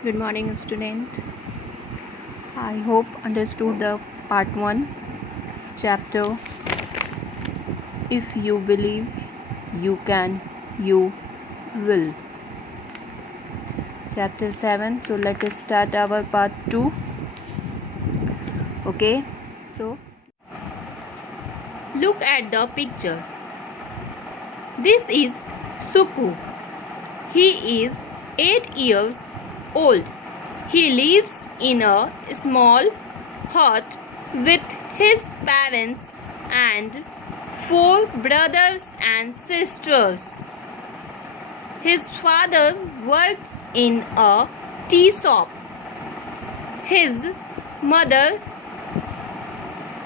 Good morning, student. I hope understood the part 1 chapter. If you believe you can, you will. Chapter 7. So let us start our part 2. Okay. So look at the picture. This is Suku. He is 8 years old. He lives in a small hut with his parents and 4 brothers and sisters. His father works in a tea shop. His mother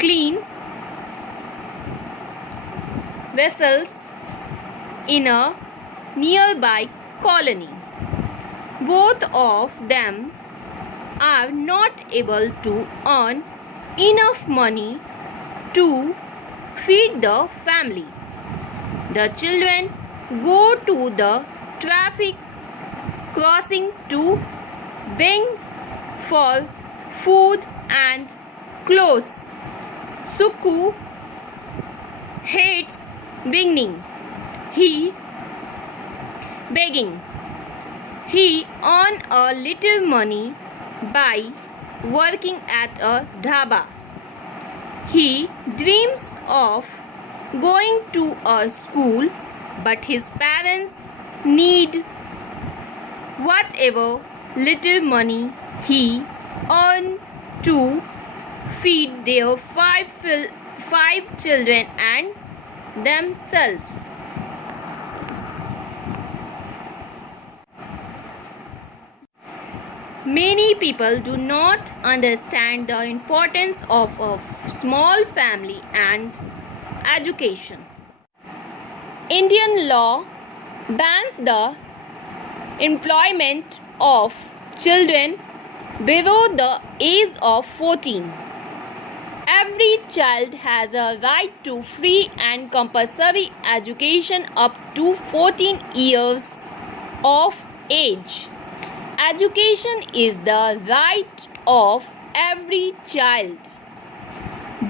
cleans vessels in a nearby colony. Both of them are not able to earn enough money to feed the family. The children go to the traffic crossing to beg for food and clothes. Suku hates begging. He earns a little money by working at a dhaba. He dreams of going to a school, but his parents need whatever little money he earns to feed their five children and themselves. Many people do not understand the importance of a small family and education. Indian law bans the employment of children below the age of 14. Every child has a right to free and compulsory education up to 14 years of age. Education is the right of every child,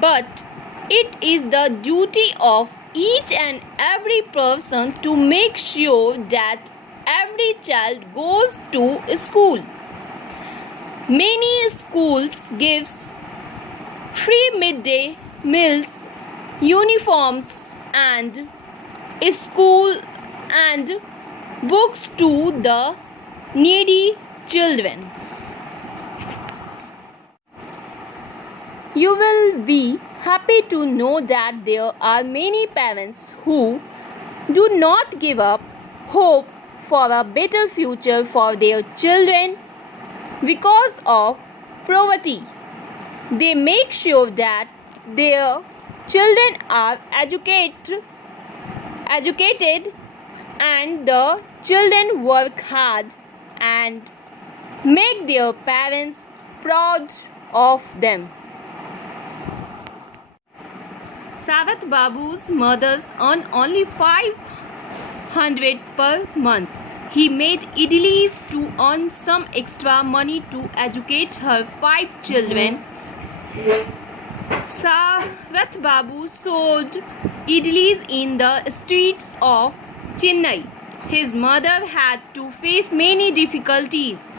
but it is the duty of each and every person to make sure that every child goes to school. Many schools give free midday meals, uniforms, and school and books to the needy children. You will be happy to know that there are many parents who do not give up hope for a better future for their children because of poverty. They make sure that their children are educated and the children work hard and make their parents proud of them. Savat Babu's mothers earn only 500 per month. He made idlis to earn some extra money to educate her 5 children. Savat Babu sold idlis in the streets of Chennai. His mother had to face many difficulties.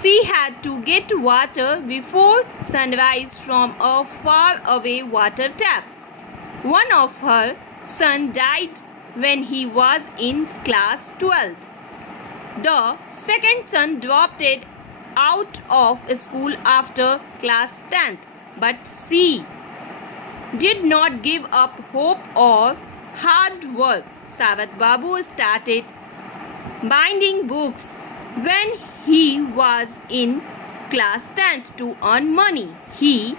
She had to get water before sunrise from a far-away water tap. One of her sons died when he was in class 12th. The second son dropped out of school after class 10th, but she did not give up hope or hard work. Savat Babu started binding books when he was in class 10th to earn money. He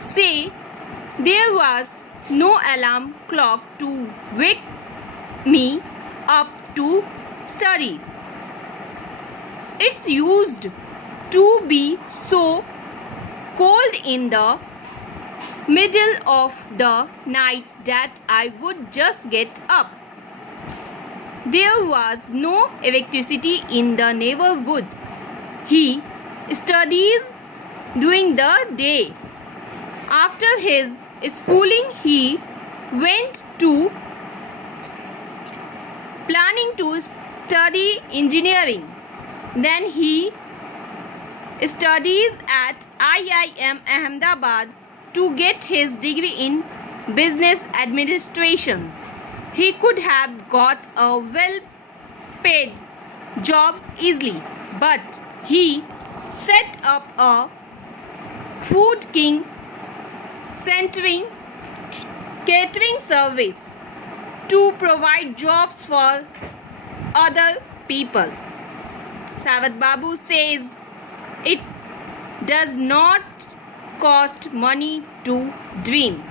said there was no alarm clock to wake me up to study. It's used to be so cold in the middle of the night that I would just get up. There was no electricity in the neighborhood. he studies during the day. After his schooling, he went to planning to study engineering. Then he studies at IIM Ahmedabad to get his degree in business administration. He could have got a well-paid jobs easily, but he set up a Food King catering service to provide jobs for other people. Sawat Babu says it does not cost money to dream.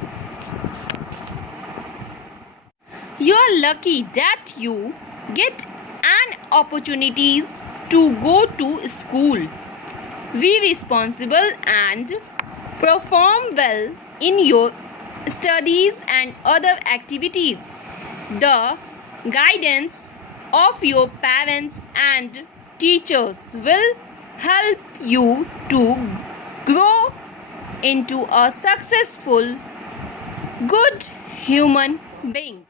You are lucky that you get an opportunities to go to school. Be responsible and perform well in your studies and other activities. The guidance of your parents and teachers will help you to grow into a successful, good human being.